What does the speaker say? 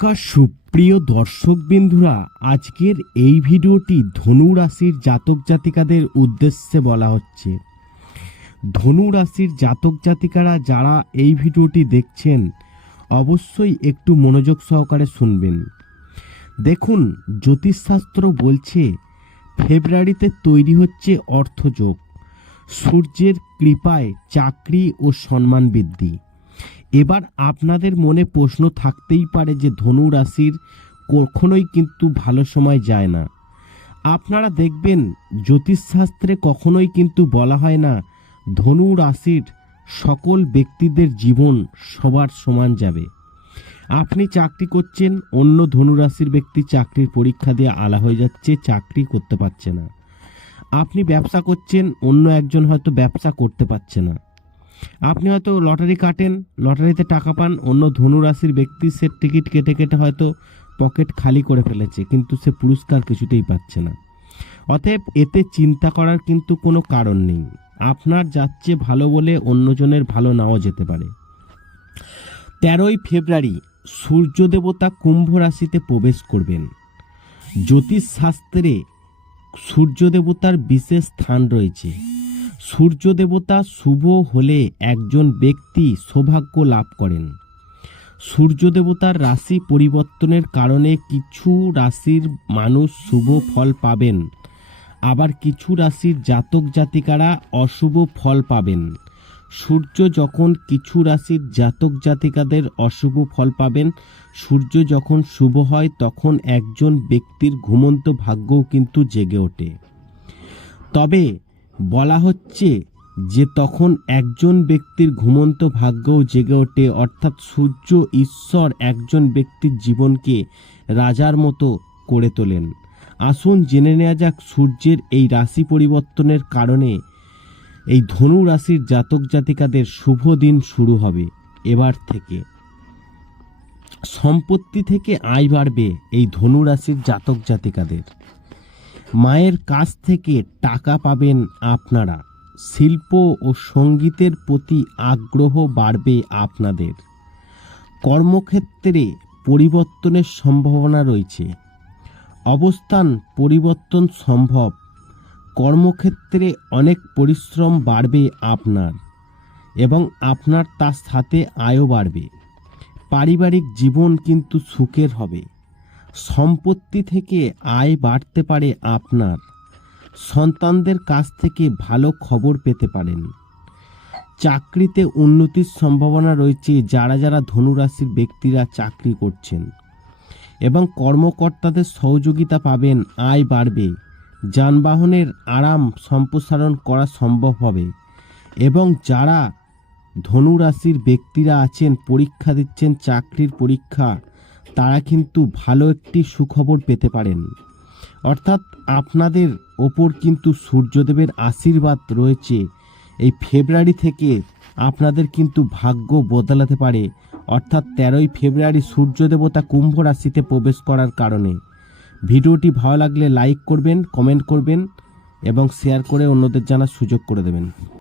নমস্কার, সুপ্রিয় দর্শক বিন্দুরা। আজকের এই ভিডিওটি ধনু রাশির জাতক জাতিকাদের উদ্দেশ্যে বলা হচ্ছে। ধনু রাশির জাতক জাতিকারা যারা এই ভিডিওটি দেখছেন, অবশ্যই একটু মনোযোগ সহকারে শুনবেন। দেখুন, জ্যোতিষশাস্ত্র বলছে, ফেব্রুয়ারিতে তৈরি হচ্ছে অর্থযোগ। সূর্যের কৃপায় চাকরি ও সম্মান বৃদ্ধি। এবার আপনাদের মনে প্রশ্ন থাকতেই পারে যে ধনু রাশির কখনোই কিন্তু ভালো সময় যায় না। আপনারা দেখবেন জ্যোতিষশাস্ত্রে কখনোই কিন্তু বলা হয় না, ধনু রাশির সকল ব্যক্তিদের জীবন সবার সমান যাবে। আপনি চাকরি করছেন, অন্য ধনু রাশির ব্যক্তি চাকরির পরীক্ষা দিয়ে আলা হয়ে যাচ্ছে, চাকরি করতে পারছে না। আপনি ব্যবসা করছেন, অন্য একজন হয়তো ব্যবসা করতে পারছে না। আপনি হয়তো লটারি কাটেন, লটারিতে টাকা পান, অন্য ধনু রাশির ব্যক্তি সে টিকিট কেটে কেটে হয়তো পকেট খালি করে ফেলেছে, কিন্তু সে পুরস্কার কিছুতেই পাচ্ছে না। অতএব এতে চিন্তা করার কিন্তু কোনো কারণ নেই। আপনার যাচ্ছে ভালো বলে অন্যজনের ভালো নাও যেতে পারে। তেরোই ফেব্রুয়ারি, সূর্য দেবতা কুম্ভ রাশিতে প্রবেশ করবেন। জ্যোতিষশাস্ত্রে সূর্য দেবতার বিশেষ স্থান রয়েছে। সূর্য দেবতা শুভ হলে একজন ব্যক্তি সৌভাগ্য লাভ করেন। সূর্য দেবতার রাশি পরিবর্তনের কারণে কিছু রাশির মানুষ শুভ ফল পাবেন, আবার কিছু রাশির জাতক জাতিকারা অশুভ ফল পাবেন। সূর্য যখন কিছু রাশির জাতক জাতিকাদের অশুভ ফল পাবেন, সূর্য যখন শুভ হয় তখন একজন ব্যক্তির ঘুমন্ত ভাগ্যও কিন্তু জেগে ওঠে। তবে বলা হচ্ছে যে তখন একজন ব্যক্তির ঘুমন্ত ভাগ্যও জেগে ওঠে, অর্থাৎ সূর্য ঈশ্বর একজন ব্যক্তির জীবনকে রাজার মতো করে তোলেন। আসুন জেনে নেওয়া যাক সূর্যের এই রাশি পরিবর্তনের কারণে এই ধনু রাশির জাতক জাতিকাদের শুভ দিন শুরু হবে। এবার থেকে সম্পত্তি থেকে আয় বাড়বে এই ধনু রাশির জাতক জাতিকাদের। মায়ের কাছ থেকে টাকা পাবেন আপনারা। শিল্প ও সঙ্গীতের প্রতি আগ্রহ বাড়বে আপনাদের। কর্মক্ষেত্রে পরিবর্তনের সম্ভাবনা রয়েছে। অবস্থান পরিবর্তন সম্ভব। কর্মক্ষেত্রে অনেক পরিশ্রম বাড়বে আপনার এবং আপনার তার সাথে আয়ও বাড়বে। পারিবারিক জীবন কিন্তু সুখের হবে। সম্পত্তি থেকে আয় বাড়তে পারে আপনার। সন্তানদের কাছ থেকে ভালো খবর পেতে পারেন। চাকরিতে উন্নতির সম্ভাবনা রয়েছে যারা যারা ধনুরাশির ব্যক্তিরা চাকরি করছেন এবং কর্মকর্তাদের সহযোগিতা পাবেন, আয় বাড়বে। যানবাহনের আরাম সম্প্রসারণ করা সম্ভব হবে এবং যারা ধনুরাশির ব্যক্তিরা আছেন, পরীক্ষা দিচ্ছেন, চাকরির পরীক্ষা তারা কিন্তু ভালো একটি সুখবর পেতে পারেন। অর্থাৎ আপনাদের ওপর কিন্তু সূর্যদেবের আশীর্বাদ রয়েছে। এই ফেব্রুয়ারি থেকে আপনাদের কিন্তু ভাগ্য বদলাতে পারে। অর্থাৎ তেরোই ফেব্রুয়ারি সূর্য দেবতা কুম্ভ রাশিতে প্রবেশ করার কারণে। ভিডিওটি ভালো লাগলে লাইক করবেন, কমেন্ট করবেন এবং শেয়ার করে অন্যদের জানার সুযোগ করে দেবেন।